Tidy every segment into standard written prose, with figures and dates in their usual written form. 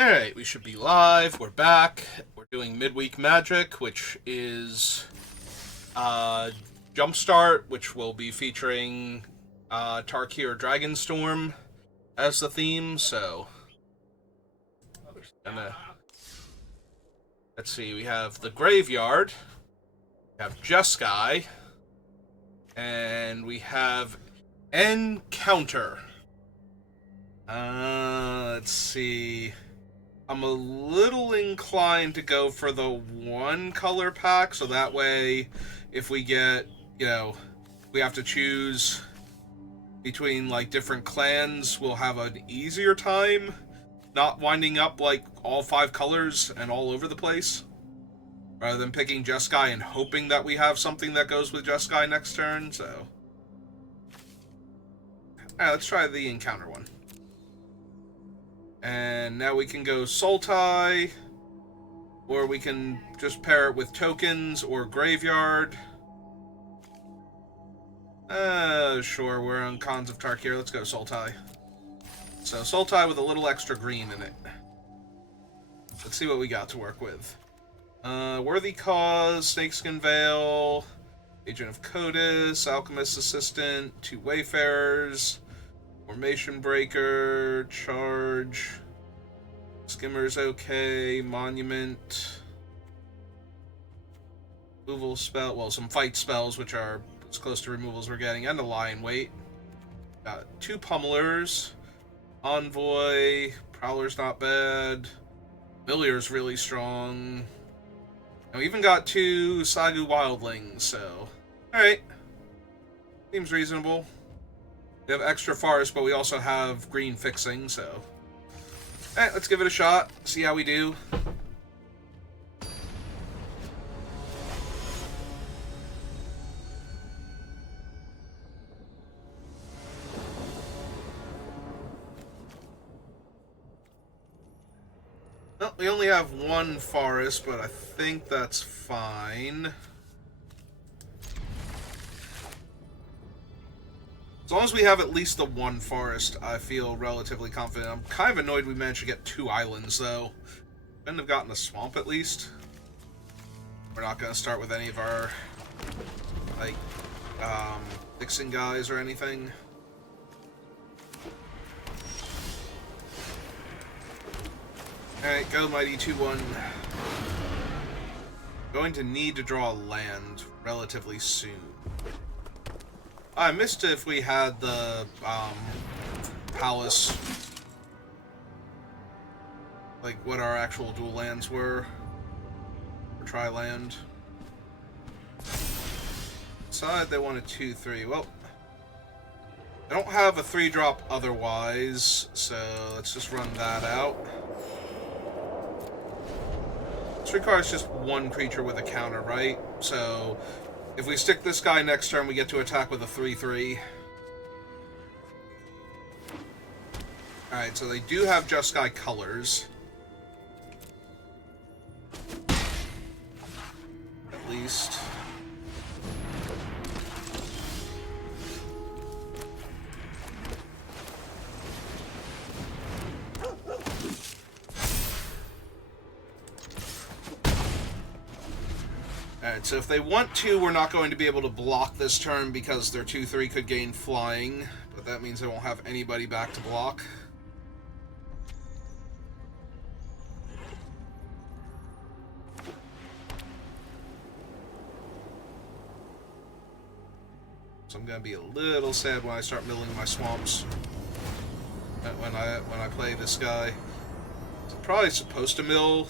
Alright, we should be live. We're back. We're doing Midweek Magic, which is uh, Jumpstart, which will be featuring Tarkir Dragonstorm as the theme. So, gonna, let's see, we have the Graveyard, we have Jeskai, and we have Encounter. Let's see. I'm a little inclined to go for the one color pack, so that way, if we get, we have to choose between, like, different clans, we'll have an easier time not winding up, like, all 5 colors and all over the place, rather than picking Jeskai and hoping that we have something that goes with Jeskai next turn, so. Alright, let's try the Encounter one. And now we can go Sultai, or we can just pair it with tokens or Graveyard. Sure, we're on Cons of Tarkir. Let's go Sultai. So Sultai with a little extra green in it. Let's see what we got to work with. Worthy Cause, Snakeskin Veil, Agent of Codis, Alchemist Assistant, 2 Wayfarers, Formation Breaker, Charge, Skimmer's okay, Monument, removal spell, well, some fight spells, which are as close to removal as we're getting, and a Lion Weight. Got 2 Pummelers, Envoy, Prowler's not bad, Millier's really strong, and we even got 2 Sagu Wildlings, so, alright, seems reasonable. We have extra forest, but we also have green fixing, so. Alright, let's give it a shot. See how we do. Well, we only have 1 forest, but I think that's fine. As long as we have at least the 1 forest, I feel relatively confident. I'm kind of annoyed we managed to get 2 islands, though. Couldn't have gotten a swamp, at least. We're not going to start with any of our, like, fixing guys or anything. Alright, go Mighty 2-1. Going to need to draw a land relatively soon. I missed it if we had the, palace. Like, what our actual dual lands were. Or tri-land. Decide they want a 2-3. Well, I don't have a 3-drop otherwise, so let's just run that out. This requires just 1 creature with a counter, right? So if we stick this guy next turn, we get to attack with a 3-3. Alright, so they do have Jeskai colors. At least. Alright, so if they want to, we're not going to be able to block this turn because their 2-3 could gain flying, but that means they won't have anybody back to block. So I'm gonna be a little sad when I start milling my swamps. When I play this guy. I'm probably supposed to mill.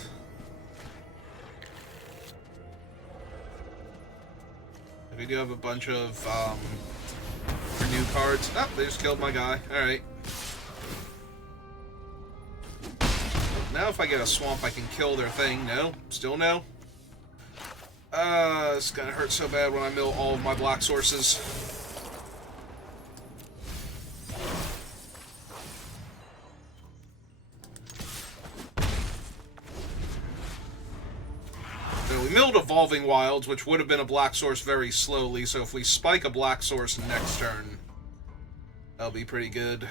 We do have a bunch of new cards. Oh, they just killed my guy. Alright. Now if I get a swamp, I can kill their thing. No? Still no? It's gonna hurt so bad when I mill all of my black sources. We milled Evolving Wilds, which would have been a black source very slowly, so if we spike a black source next turn, that'll be pretty good.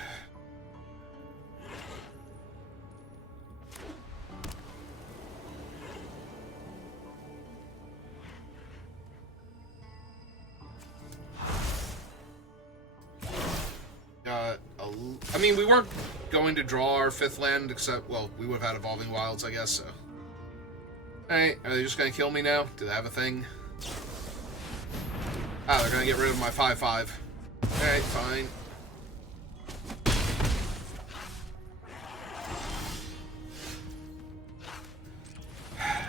I mean, we weren't going to draw our 5th land, except, well, we would have had Evolving Wilds, I guess, so. Alright, are they just gonna kill me now? Do they have a thing? Ah, they're gonna get rid of my 5/5. Alright, fine.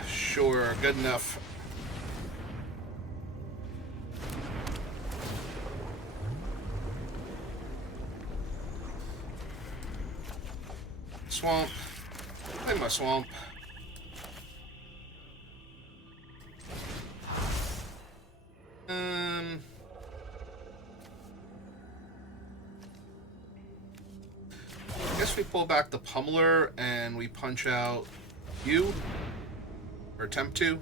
Sure, good enough. Swamp. Play my swamp. I guess we pull back the Pummeler and we punch out you. Or attempt to.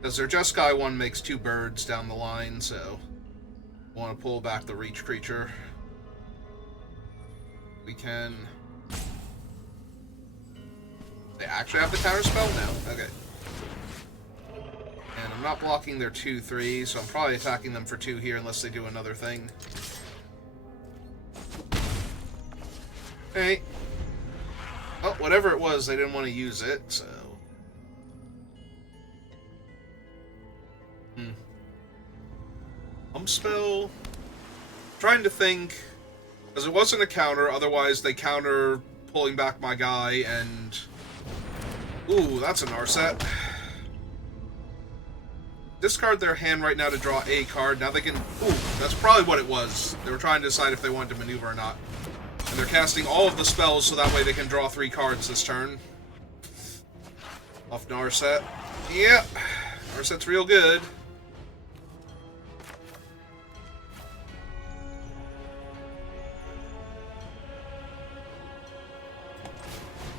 Because their Jeskai one makes 2 birds down the line, so I want to pull back the reach creature. We can... They actually have the counter spell? No. Okay. And I'm not blocking their 2/3, so I'm probably attacking them for 2 here unless they do another thing. Hey. Well, whatever it was, they didn't want to use it, so... Spell? Trying to think... Because it wasn't a counter, otherwise they counter pulling back my guy, and... Ooh, that's an Narset. Discard their hand right now to draw a card. Now they can... Ooh, that's probably what it was. They were trying to decide if they wanted to maneuver or not. And they're casting all of the spells so that way they can draw 3 cards this turn. Off Narset. Yep. Narset's real good.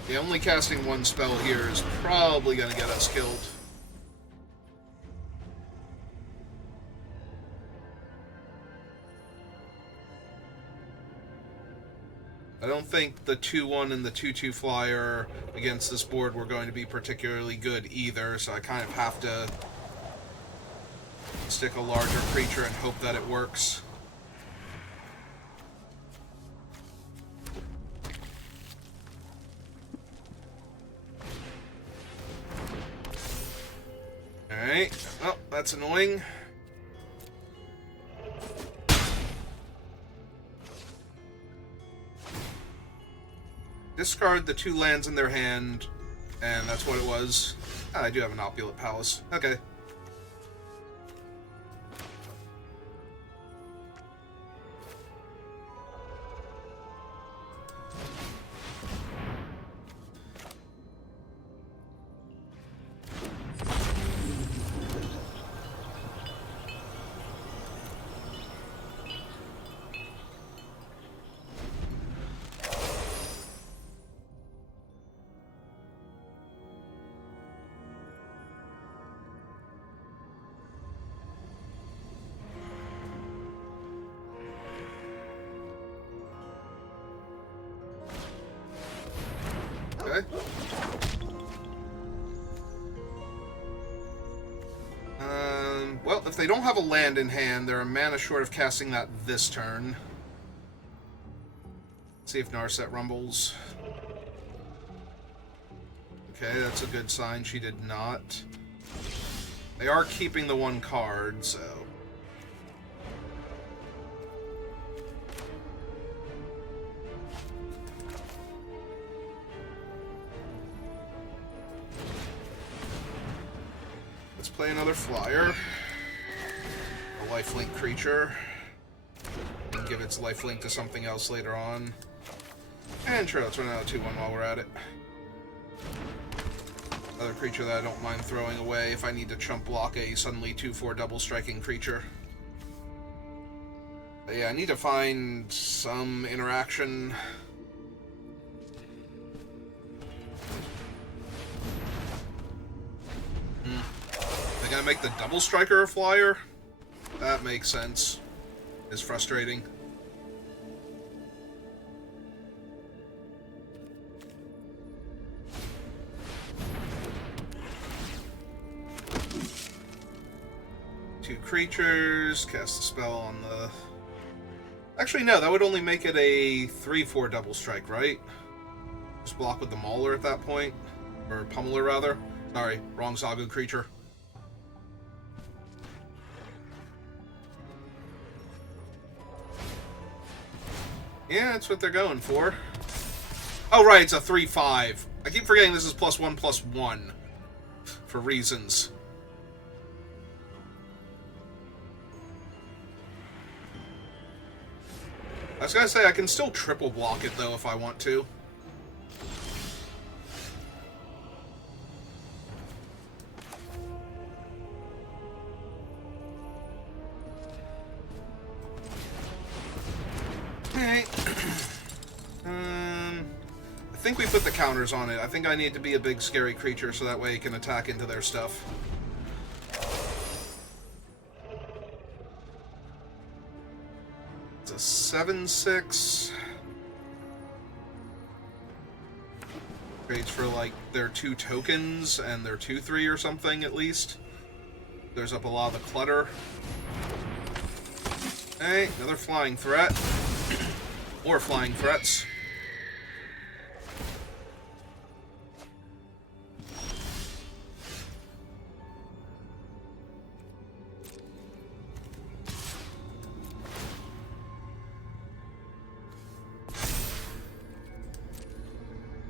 Yeah, only casting 1 spell here is probably going to get us killed. I don't think the 2/1 and the 2/2 flyer against this board were going to be particularly good either, so I kind of have to stick a larger creature and hope that it works. Alright. Oh, that's annoying. Discard the 2 lands in their hand, and that's what it was. Ah, I do have an Opulent Palace. Okay. Okay. Well, if they don't have a land in hand, they're a mana short of casting that this turn. Let's see if Narset rumbles. Okay, that's a good sign. She did not. They are keeping the 1 card, so... Let's play another flyer. A lifelink creature. And give its lifelink to something else later on. And sure, let's run out of 2/1 while we're at it. Another creature that I don't mind throwing away if I need to chump block a suddenly 2/4 double striking creature. But yeah, I need to find some interaction. They're gonna make the double striker a flyer? That makes sense. It's frustrating. creatures, cast a spell on the... Actually, no, that would only make it a 3/4 double strike, right? Just block with the Mauler at that point. Or Pummeler, rather. Sorry, wrong Zagu creature. Yeah, that's what they're going for. Oh, right, it's a 3/5. I keep forgetting this is +1/+1. For reasons. I was gonna say, I can still triple block it, though, if I want to. Alright. I think we put the counters on it. I think I need to be a big, scary creature, so that way it can attack into their stuff. It's a 7/6. Trades for, like, their 2 tokens and their 2/3 or something, at least. Clears up a lot of the clutter. Hey, another flying threat. More flying threats.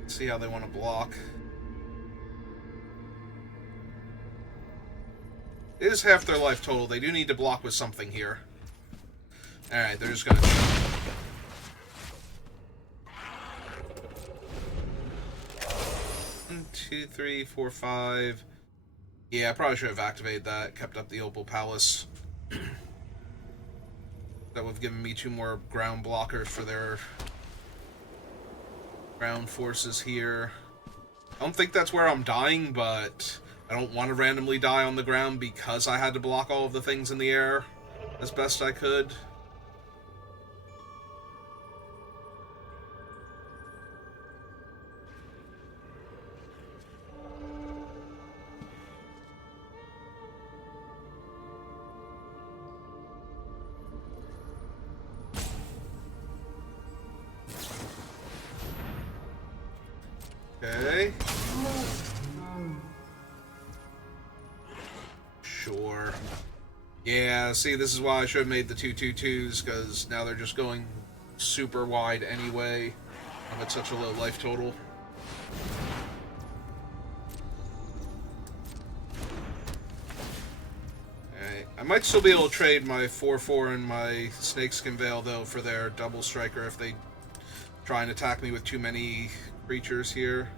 See how they want to block. It is half their life total. They do need to block with something here. Alright, they're just gonna... 1, 2, 3, 4, 5. Yeah, I probably should have activated that. Kept up the Opal Palace. That would have given me 2 more ground blockers for their... ground forces here. I don't think that's where I'm dying, but I don't want to randomly die on the ground because I had to block all of the things in the air as best I could. Okay. Sure. Yeah, see, this is why I should have made the 2/2/2s, because now they're just going super wide anyway. I'm at such a low life total. Okay. I might still be able to trade my 4/4 and my Snakeskin Veil, though, for their double striker if they try and attack me with too many creatures here.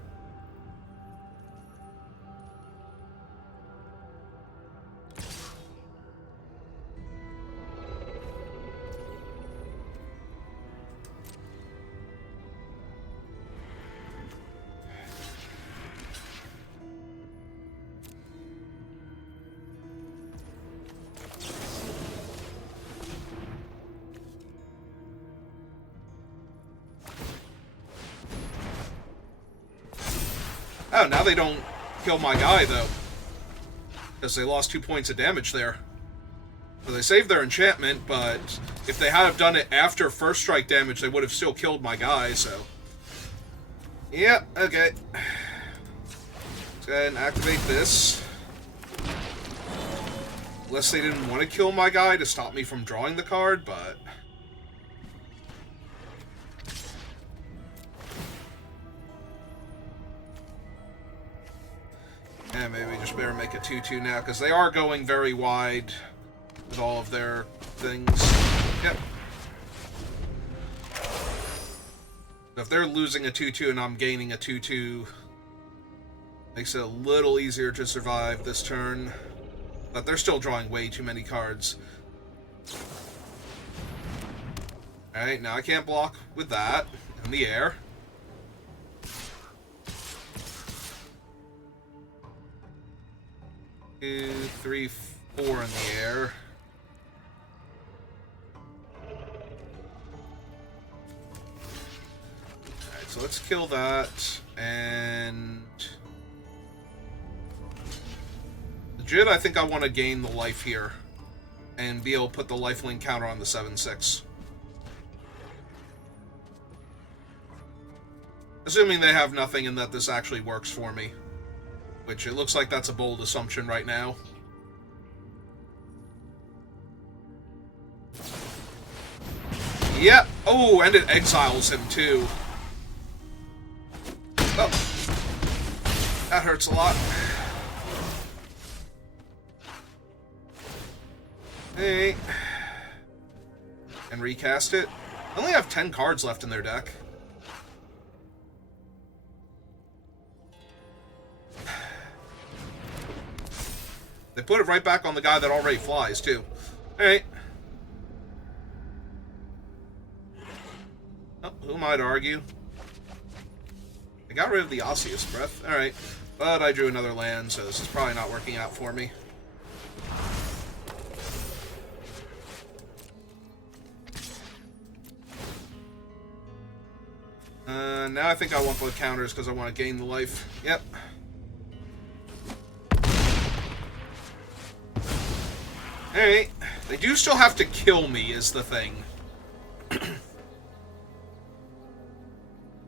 Oh, now they don't kill my guy, though. Because they lost 2 points of damage there. So they saved their enchantment, but if they had have done it after first strike damage, they would have still killed my guy, so... Yep, okay. Let's go ahead and activate this. Unless they didn't want to kill my guy to stop me from drawing the card, but... Yeah, maybe we just better make a 2/2 now, because they are going very wide with all of their things. Yep. So if they're losing a 2/2 and I'm gaining a 2/2, makes it a little easier to survive this turn. But they're still drawing way too many cards. Alright, now I can't block with that in the air. 2, 3, 4 in the air. Alright, so let's kill that, and... legit, I think I want to gain the life here. and be able to put the lifelink counter on the 7/6. Assuming they have nothing and that this actually works for me. Which it looks like that's a bold assumption right now. Yep. Oh, and it exiles him too. Oh. That hurts a lot. Hey. And recast it. I only have 10 cards left in their deck. They put it right back on the guy that already flies, too. Alright. Oh, who might argue? I got rid of the Osseous Breath. Alright. But I drew another land, so this is probably not working out for me. Now I think I want the counters because I want to gain the life. Yep. Alright. They do still have to kill me, is the thing. Let's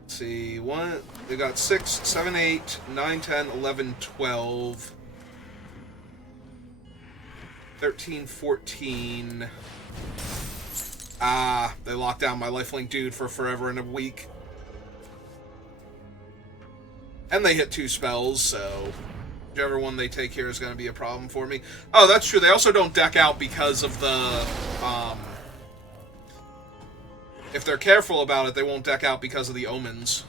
see. They got 6, 7, 8, 9, 10, 11, 12, 13, 14. Ah, they locked down my lifelink dude for forever and a week. And they hit 2 spells, so whichever one they take here is going to be a problem for me. Oh, that's true. They also don't deck out because of the... if they're careful about it, they won't deck out because of the omens.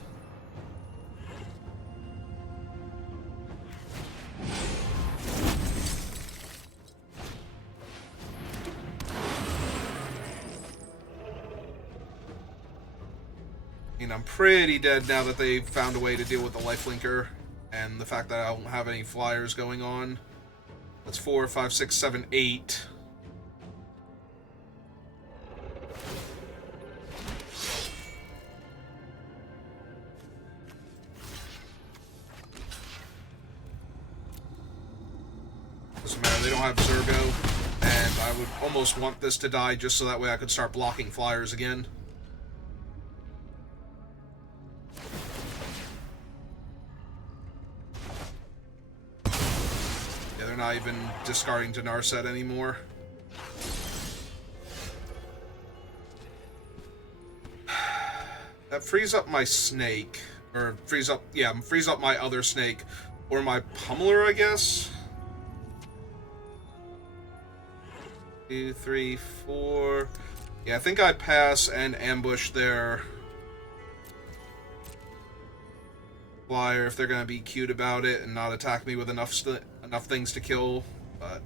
I mean, I'm pretty dead now that they've found a way to deal with the lifelinker and the fact that I don't have any flyers going on. That's 4, 5, 6, 7, 8. Doesn't matter, they don't have Zergo, and I would almost want this to die just so that way I could start blocking flyers again. They're not even discarding to Narset anymore. That frees up my snake. Or frees up my other snake. Or my pummeler, I guess? 2, 3, 4. Yeah, I think I pass and ambush their flyer if they're going to be cute about it and not attack me with enough things to kill, but...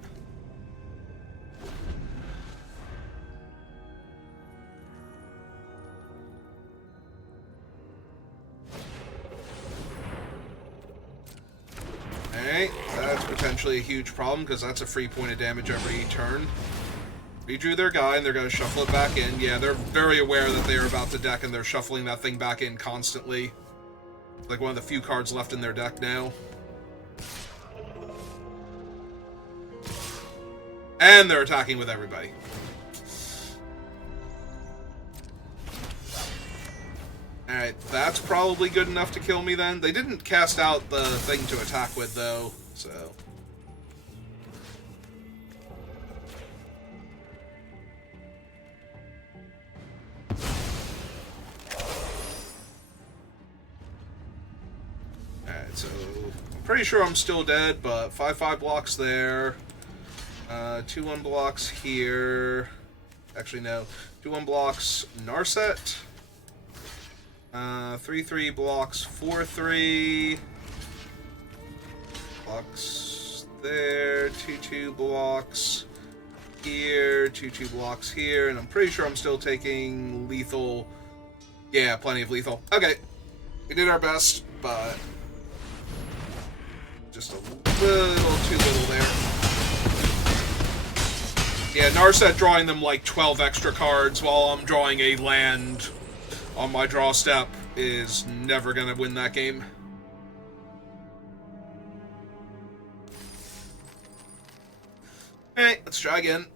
Alright, that's potentially a huge problem, because that's a free point of damage every turn. Redrew their guy, and they're going to shuffle it back in. Yeah, they're very aware that they are about to deck, and they're shuffling that thing back in constantly. Like one of the few cards left in their deck now. And they're attacking with everybody. Alright, that's probably good enough to kill me then. They didn't cast out the thing to attack with, though, so... Alright, so... I'm pretty sure I'm still dead, but 5/5 blocks there. 2/1 blocks here. Actually, no. 2/1 blocks Narset. 3/3 blocks 4/3. Blocks there. 2/2 blocks here. 2/2 blocks here. And I'm pretty sure I'm still taking lethal. Yeah, plenty of lethal. Okay. We did our best, but just a little too little there. Yeah, Narset drawing them like 12 extra cards while I'm drawing a land on my draw step is never going to win that game. Alright, let's try again.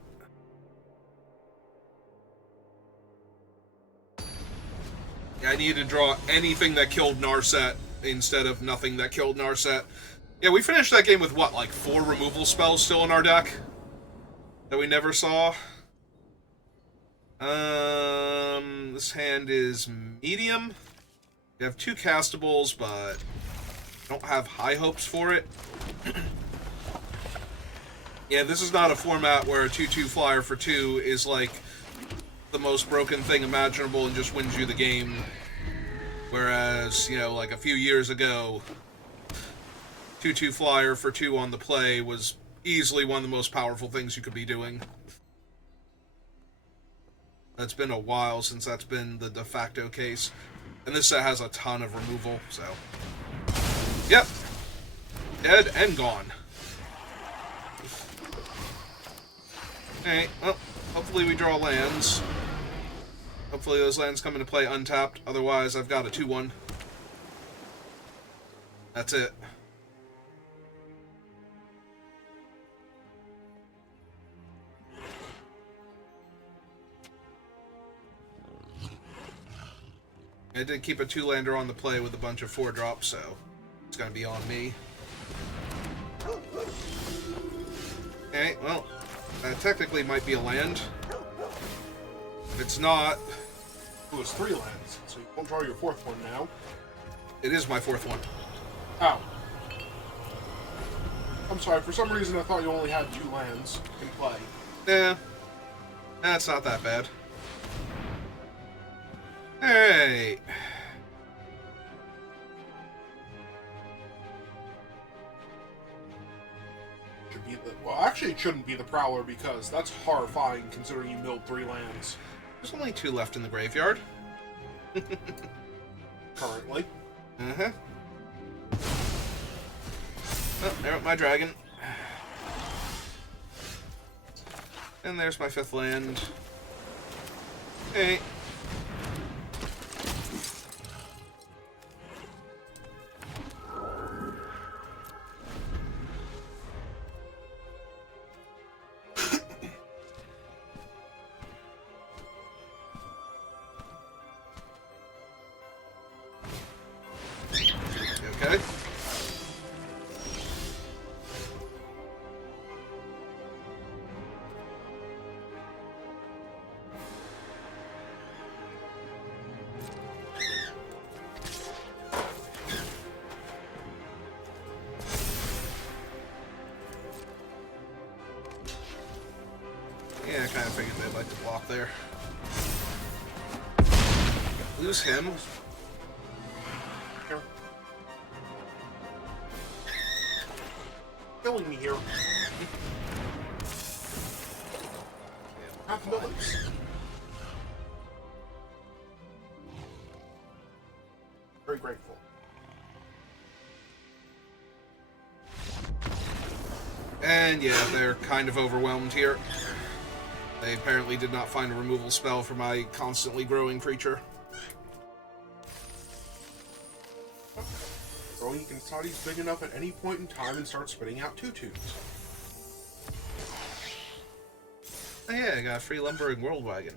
Yeah, I needed to draw anything that killed Narset instead of nothing that killed Narset. Yeah, we finished that game with what, like 4 removal spells still in our deck? That we never saw? This hand is medium. We have 2 castables, but don't have high hopes for it. Yeah, this is not a format where a 2/2 flyer for 2 is like the most broken thing imaginable and just wins you the game. Whereas, you know, like a few years ago, 2/2 flyer for 2 on the play was easily one of the most powerful things you could be doing. It's been a while since that's been the de facto case. And this set has a ton of removal, so... Yep. Dead and gone. Alright, well, hopefully we draw lands. Hopefully those lands come into play untapped. Otherwise, I've got a 2/1. That's it. I did keep a 2-lander on the play with a bunch of 4-drops, so it's going to be on me. Okay, well, that technically might be a land. If it's not... Ooh, it's 3 lands, so you won't draw your 4th one now. It is my 4th one. Oh. I'm sorry, for some reason I thought you only had 2 lands in play. Yeah. That's not that bad. Alright. Should be the... Well, actually it shouldn't be the Prowler because that's horrifying considering you milled 3 lands. There's only 2 left in the graveyard. Currently. Uh-huh. Oh, there went my dragon. And there's my 5th land. Okay. Okay. Yeah, I kind of figured they'd like to block there. Lose him. Here. Killing me here. Half millions. Very grateful. And yeah, they're kind of overwhelmed here. They apparently did not find a removal spell for my constantly growing creature. Well, you can decide he's big enough at any point in time and start spitting out 2/2s. Oh yeah, I got a free lumbering world wagon.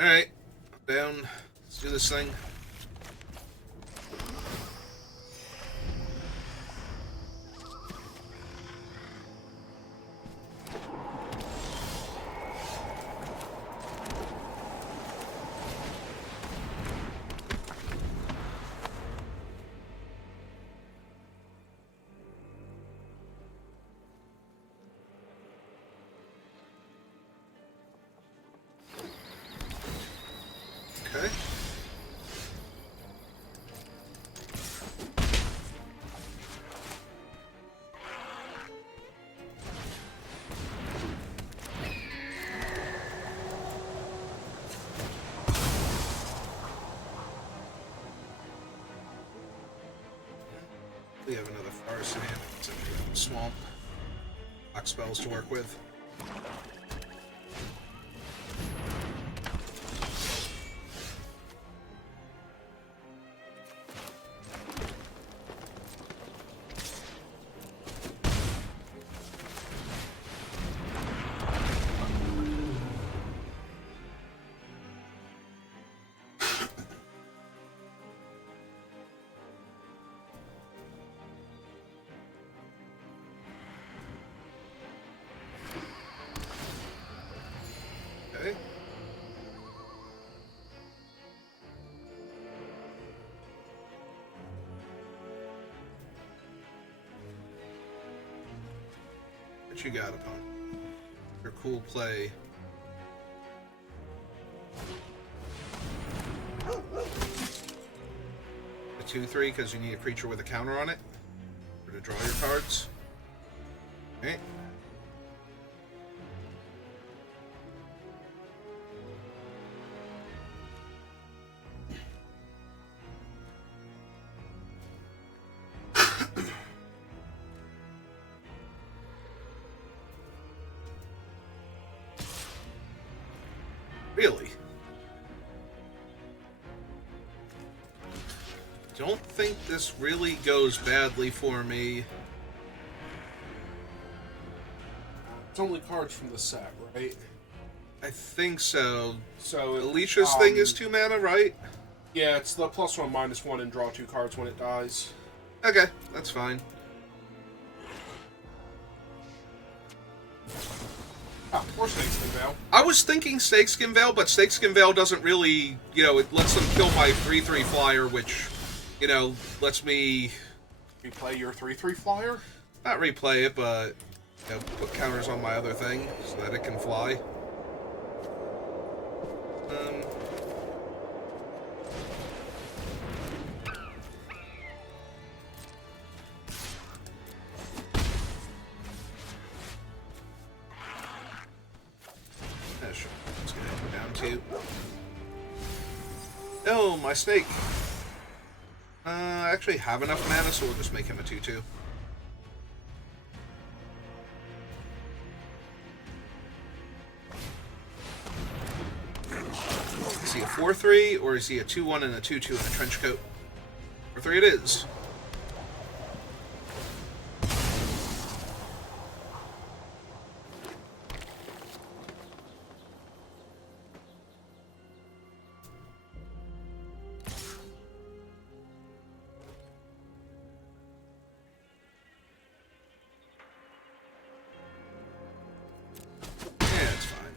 Alright, down. Let's do this thing. Okay. We have another forest in hand. It's a swamp. Black spells to work with. Okay. What you got, opponent? Your cool play. A 2/3 because you need a creature with a counter on it. Or to draw your cards. Okay. Really? Don't think this really goes badly for me. It's only cards from the set, right? I think so. So Alicia's thing is 2 mana, right? Yeah, it's the +1/-1 and draw 2 cards when it dies. Okay, that's fine. Ah, or Snakeskin Veil. I was thinking Snakeskin Veil, but Snakeskin Veil doesn't really, it lets them kill my 3/3 flyer, which, lets me... Replay your 3/3 flyer? Not replay it, but, put counters on my other thing so that it can fly. Yeah, sure. Let's get it down to... Oh, my snake. I actually have enough mana, so we'll just make him a 2/2. Is he a 4/3, or is he a 2/1 and a 2/2 in a trench coat? 4/3 it is. Yeah, it's fine.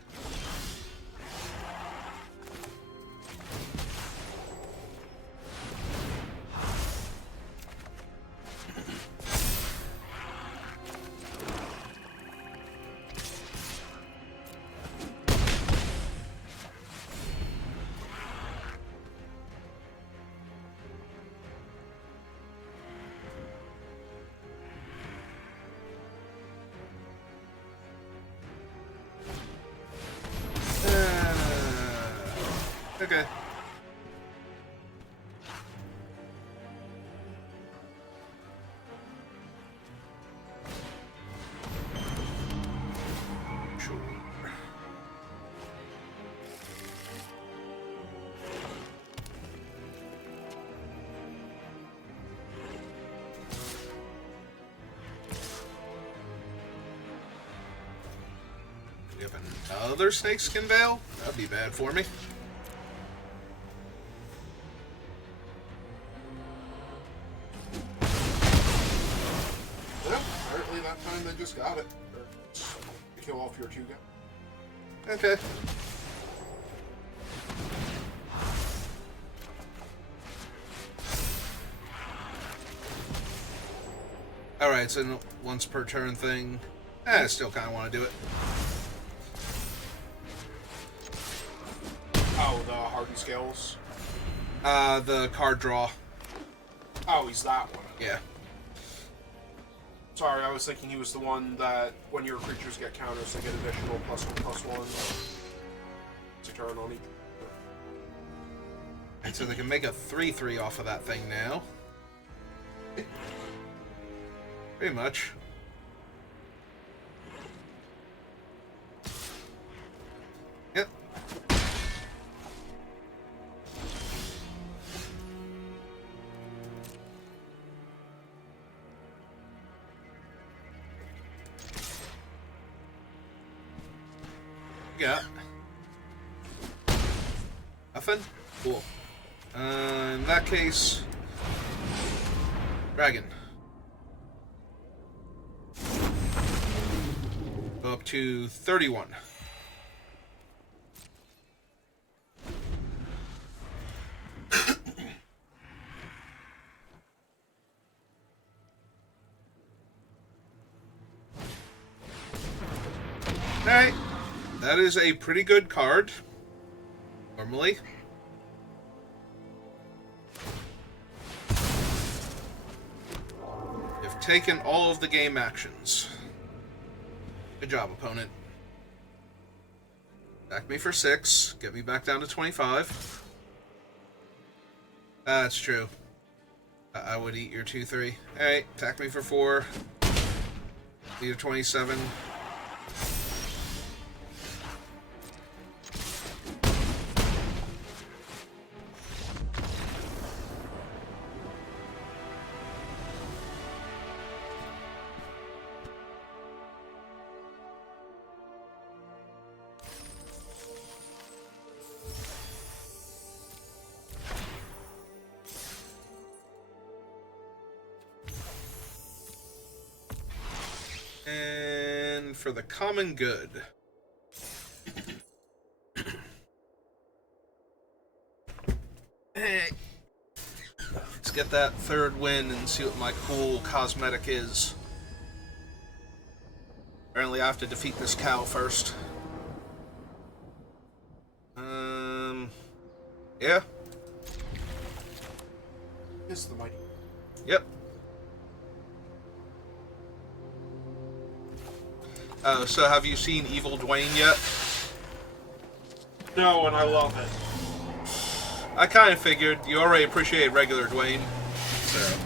Okay. Sure. We have another Snakeskin Veil? That'd be bad for me. That time they just got it. Or kill off your 2 guys. Okay. Alright, so once per turn thing. I still kind of want to do it. Oh, the Hardened Scales. The card draw. Oh, he's that one. Yeah. Sorry, I was thinking he was the one that when your creatures get counters, they get additional +1/+1 to turn on each. And so they can make a 3/3 off of that thing now. Pretty much. Yep. Yeah. Nothing? Cool. In that case... Dragon. Go up to 31. that is a pretty good card. Normally. You've taken all of the game actions. Good job, opponent. Attack me for 6. Get me back down to 25. That's true. I would eat your 2-3. Alright, attack me for 4. Lead to 27. And for the common good. Hey. Let's get that third win and see what my cool cosmetic is. Apparently I have to defeat this cow first. Yeah. This is the mighty. Yep. So have you seen Evil Dwayne yet? No, and I love it. I kind of figured. You already appreciate regular Dwayne. So.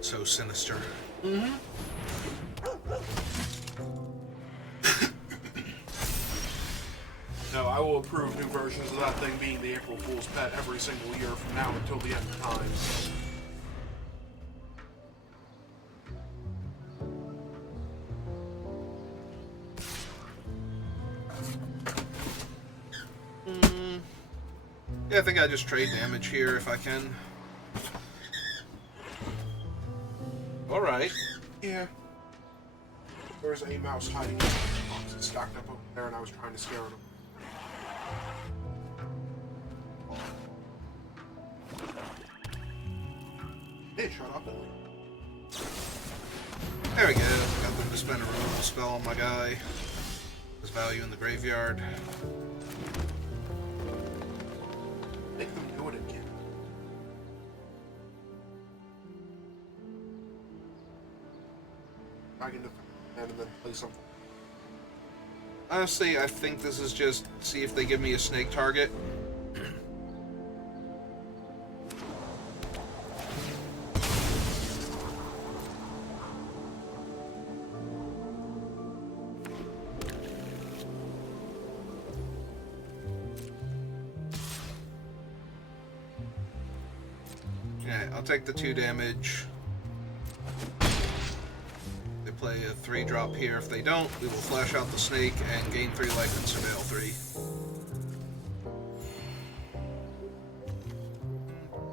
So sinister. Mm-hmm. No, I will approve new versions of that thing being the April Fool's pet every single year from now until the end of time. Yeah, I think I just trade damage here if I can. Alright. Yeah. There's a mouse hiding in the box. It's stacked up over there and I was trying to scare him. Hey, shut up and leave. There we go. Got them to spend a removal spell on my guy. His value in the graveyard. Make them do it again. Back into and then play something. Honestly, I think this is just see if they give me a snake target. Okay, I'll take the 2 damage. They play a 3-drop here. If they don't, we will flash out the snake and gain 3 life and surveil 3.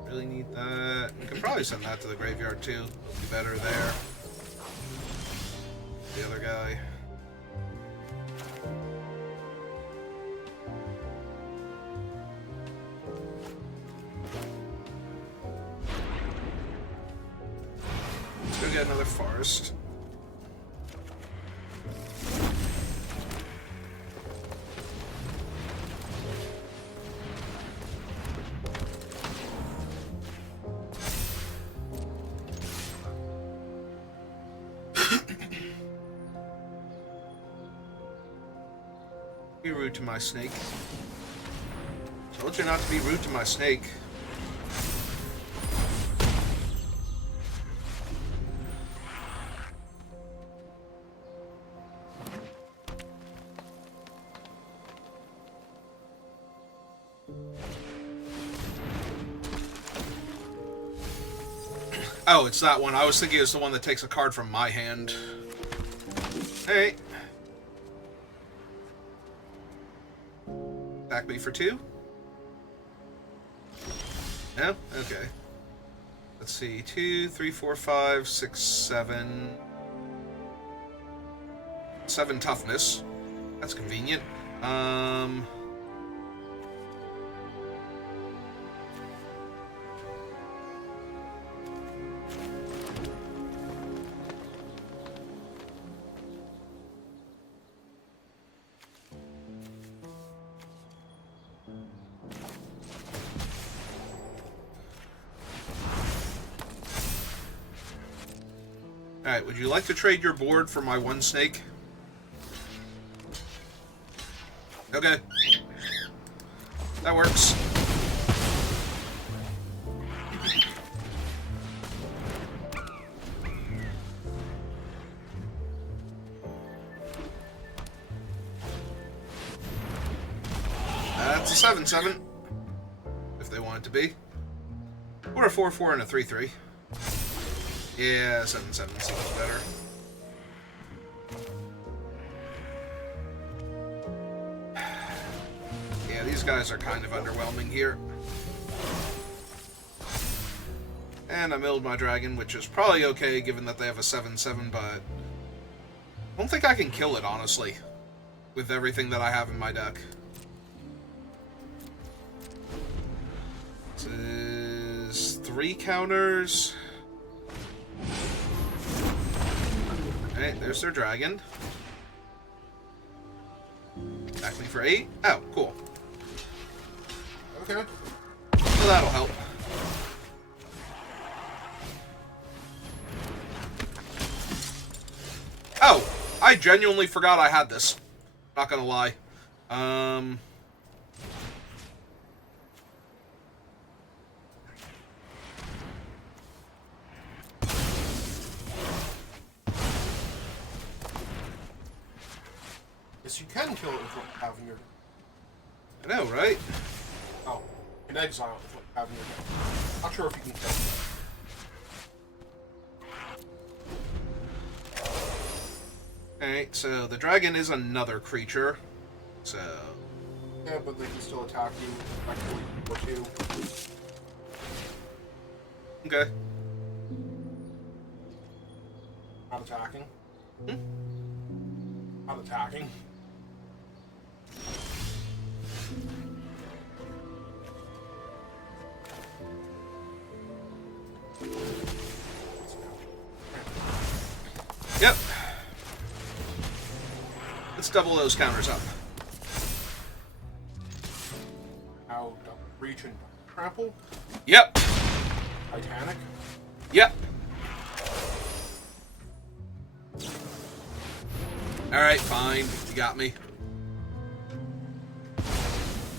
Really need that. We can probably send that to the graveyard too. It'll be better there. The other guy. Let's go get another forest. Be rude to my snake. Told you not to be rude to my snake. Oh, it's that one. I was thinking it's the one that takes a card from my hand. Hey. Back me for 2? No? Okay. Let's see. 2, 3, 4, 5, 6, 7. 7 toughness. That's convenient. Alright, would you like to trade your board for my one snake? Okay. That works. That's a 7/7. If they want it to be. Or a 4/4 and a 3/3. Yeah, 7/7 seems better. Yeah, these guys are kind of underwhelming here. And I milled my dragon, which is probably okay given that they have a 7/7, but I don't think I can kill it, honestly, with everything that I have in my deck. This is 3 counters. Alright, there's their dragon. Attack me for 8. Oh, cool. Okay. So that'll help. Oh, I genuinely forgot I had this. Not gonna lie. Yes, you can kill it without having your... I know, right? Oh, you can exile it without having your... Not sure if you can kill it. Alright, so the dragon is another creature. So... Yeah, but they can still attack you effectively or 2. Okay. Not attacking. Not attacking. Yep. Let's double those counters up. Now, reach and trample. Yep. Titanic. Yep. Alright, fine. You got me.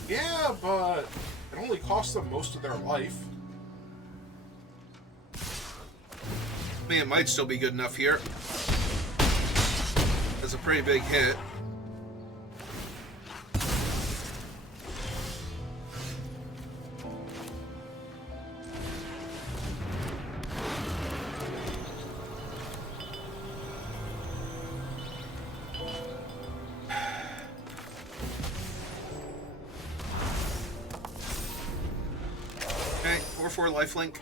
Yeah, but it only costs them most of their life. I mean, it might still be good enough here. That's a pretty big hit. Okay, 4/4 lifelink.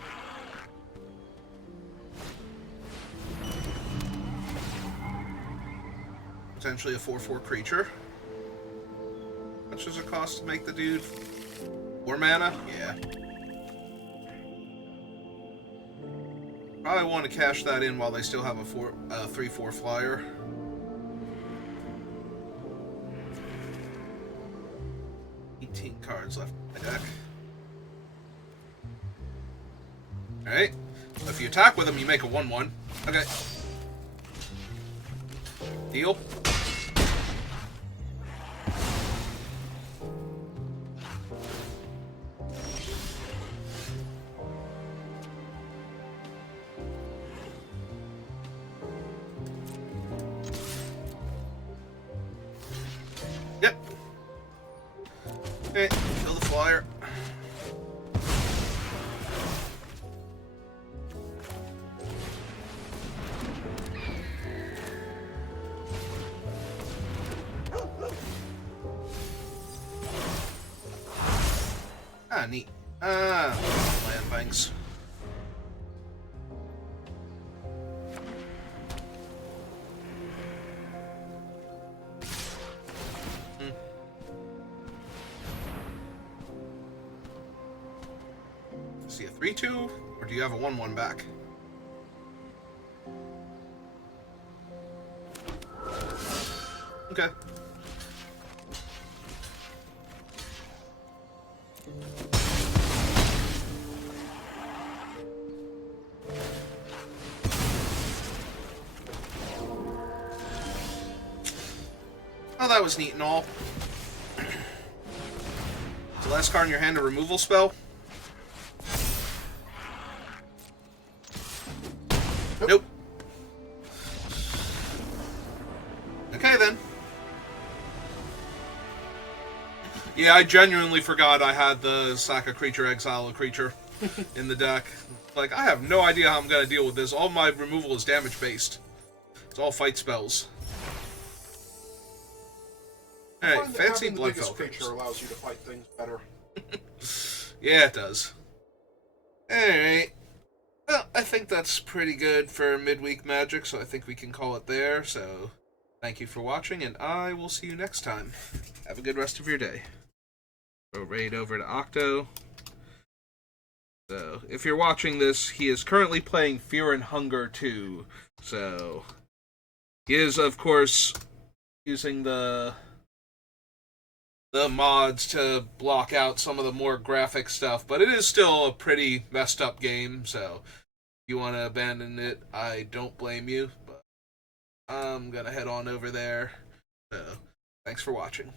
Potentially a 4/4 creature. How much does it cost to make the dude? 4 mana? Yeah. Probably want to cash that in while they still have a 3/4 flyer. Cards left in my deck. Alright. So if you attack with them, you make a 1/1. Okay. Deal. Yep. Okay, kill the flyer. Ah, neat. Land things. See a 3/2, or do you have a 1/1 back? Okay. Oh, that was neat and all. The last card in your hand, a removal spell? Nope. Okay, then. Yeah, I genuinely forgot I had the sack a creature, exile a creature in the deck. Like, I have no idea how I'm going to deal with this. All my removal is damage-based. It's all fight spells. Alright, fancy the Bloodfell biggest creatures. creature allows you to fight things better. Yeah, it does. Alright. Well, I think that's pretty good for midweek magic, so I think we can call it there. So, thank you for watching, and I will see you next time. Have a good rest of your day. Go raid over to Octo. So, if you're watching this, he is currently playing Fear and Hunger 2. So, he is, of course, using the mods to block out some of the more graphic stuff, but it is still a pretty messed up game, so if you want to abandon it, I don't blame you, but I'm gonna head on over there. So, thanks for watching.